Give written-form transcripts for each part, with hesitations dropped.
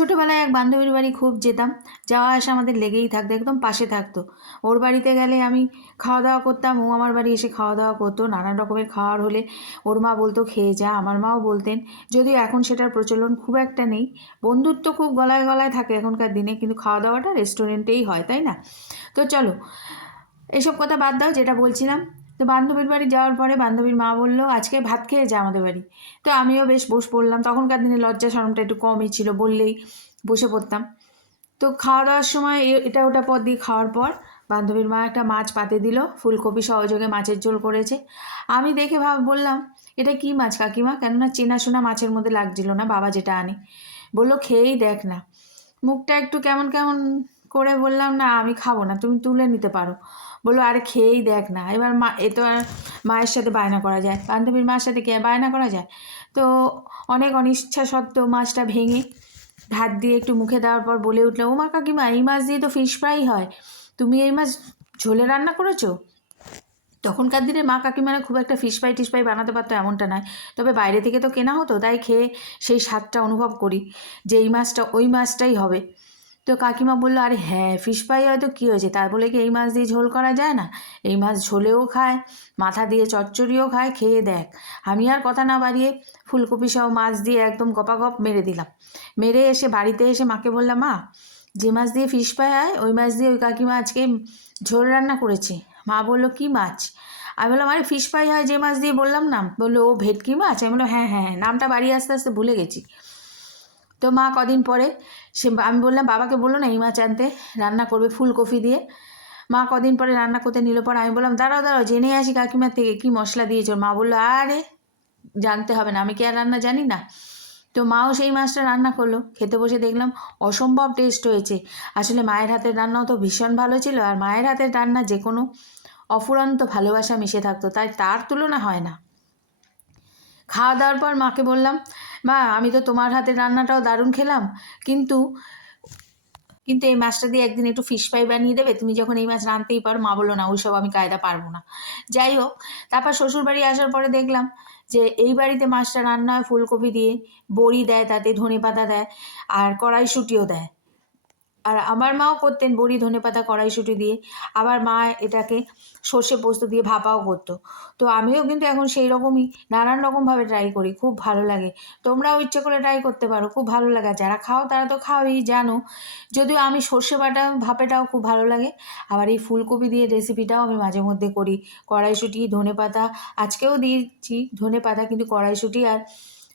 ছোটোবেলায় এক বান্ধবীর বাড়ি খুব যেতাম, যাওয়া আসা আমাদের লেগেই থাকতো, একদম পাশে থাকতো। ওর বাড়িতে গেলে আমি খাওয়া দাওয়া করতাম, ও আমার বাড়ি এসে খাওয়া দাওয়া করতো। নানান রকমের খাওয়ার হলে ওর মা বলতো খেয়ে যা, আমার মাও বলতেন। যদিও এখন সেটার প্রচলন খুব একটা নেই, বন্ধুত্ব খুব গলায় গলায় থাকে এখনকার দিনে, কিন্তু খাওয়া দাওয়াটা রেস্টুরেন্টেই হয়, তাই না? তো চলো এইসব কথা বাদ দাও, যেটা বলছিলাম। তো বান্ধবীর বাড়ি যাওয়ার পরে বান্ধবীর মা বললো আজকে ভাত খেয়ে যা আমাদের বাড়ি। তো আমিও বেশ বসে পড়লাম, তখনকার দিনে লজ্জা শরমটা একটু কমই ছিল, বললেই বসে পড়তাম। তো খাওয়া দাওয়ার সময় এটা ওটা পদ দিয়ে খাওয়ার পর বান্ধবীর মা একটা মাছ পাতে দিল, ফুলকপি সহযোগে মাছের ঝোল করেছে। আমি দেখে বললাম এটা কি মাছ কাকিমা, কেননা চেনাশোনা মাছের মধ্যে লাগছিল না, বাবা যেটা আনে। বললো খেয়েই দেখ না। মুখটা একটু কেমন কেমন করে বললাম না আমি খাবো না, তুমি তুলে নিতে পারো। বললো আরে খেয়েই দেখ না। এবার মা এ তো আর মায়ের সাথে বায়না করা যায়, বান্ধবীর মার সাথে কি আর বায়না করা যায়? তো অনেক অনিচ্ছা সত্ত্বেও মাছটা ভেঙে ভাত দিয়ে একটু মুখে দেওয়ার পর বলে উঠলো ও মা কাকিমা এই মাছ দিয়ে তো ফিশ ফ্রাই হয়, তুমি এই মাছ ঝোলে রান্না করেছো? তখনকার দিনে মা কাকিমারা খুব একটা ফিশ ফ্রাই টিশ ফ্রাই বানাতে পারতো এমনটা নয়, তবে বাইরে থেকে তো কেনা হতো, তাই খেয়ে সেই স্বাদটা অনুভব করি যে এই মাছটা ওই মাছটাই হবে। তো কাকিমা বললো আরে হ্যাঁ ফিশ ফ্রাই হয়তো কী হয়েছে, তার বলে কি এই মাছ দিয়ে ঝোল করা যায় না? এই মাছ ঝোলেও খায়, মাথা দিয়ে চচ্চড়িও খায়, খেয়ে দেখ। আমি আর কথা না বাড়িয়ে ফুলকপি সহ মাছ দিয়ে একদম গপাগপ মেরে দিলাম। মেরে এসে বাড়িতে এসে মাকে বললাম মা যে মাছ দিয়ে ফিশ ফ্রাই হয় ওই মাছ দিয়ে ওই কাকিমা আজকে ঝোল রান্না করেছে। মা বললো কি মাছ? আমি বললাম আরে ফিশ ফ্রাই হয় যে মাছ দিয়ে বললাম না। বললো ও ভেটকি মাছ? আমি বললো হ্যাঁ হ্যাঁ, নামটা বাড়ি আস্তে আস্তে ভুলে গেছি। তো মা কদিন পরে আমি বললাম বাবাকে বললো না এই মাছ আনতে, রান্না করবে ফুলকপি দিয়ে। মা কদিন পরে রান্না করতে নিল, পর আমি বললাম দাঁড়াও দাঁড়াও জেনে আসি কাকিমার থেকে কী মশলা দিয়েছো। মা বললো আরে জানতে হবে না, আমি কি আর রান্না জানি না? তো মাও সেই মাছটা রান্না করলো, খেতে বসে দেখলাম অসম্ভব টেস্ট হয়েছে। আসলে মায়ের হাতের রান্নাও তো ভীষণ ভালো ছিল, আর মায়ের হাতের রান্না যে কোনো অফুরন্ত ভালোবাসা মিশে থাকতো, তাই তার তুলনা হয় না। খাওয়া দাওয়ার পর মাকে বললাম মা আমি তো তোমার হাতের রান্নাটাও দারুণ খেলাম, কিন্তু কিন্তু এই মাছটা দিয়ে একদিন একটু ফিশ ফ্রাই বানিয়ে দেবে, তুমি যখন এই মাছ রাঁধতেই পারো। মা বললো না ওইসব আমি কায়দা পারবো না। যাই হোক, তারপর শ্বশুরবাড়ি আসার পরে দেখলাম যে এই বাড়িতে মাছটা রান্না হয় ফুলকপি দিয়ে, বড়ি দেয়, তাতে ধনেপাতা দেয়, আর কড়াইশুঁটিও দেয়। আর আমার মাও করতেন বড়ি ধনেপাতা কড়াইশুঁটি দিয়ে, আবার মা এটাকে সর্ষে পোস্ত দিয়ে ভাপাও করতো। তো আমিও কিন্তু এখন সেই রকমই নানান রকমভাবে ট্রাই করি, খুব ভালো লাগে। তোমরাও ইচ্ছে করে ট্রাই করতে পারো, খুব ভালো লাগে। যারা খাও তারা তো খাওয়াই জানো, যদিও আমি সর্ষে বাটা ভাপেটাও খুব ভালো লাগে। আবার এই ফুলকপি দিয়ে রেসিপিটাও আমি মাঝে মধ্যে করি, কড়াইশুঁটি ধনেপাতা। আজকেও দিয়েছি ধনেপাতা, কিন্তু কড়াইশুঁটি আর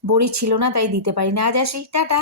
বড়ি ছিল না তাই দিতে পারি না। আজ আসি, টাটা।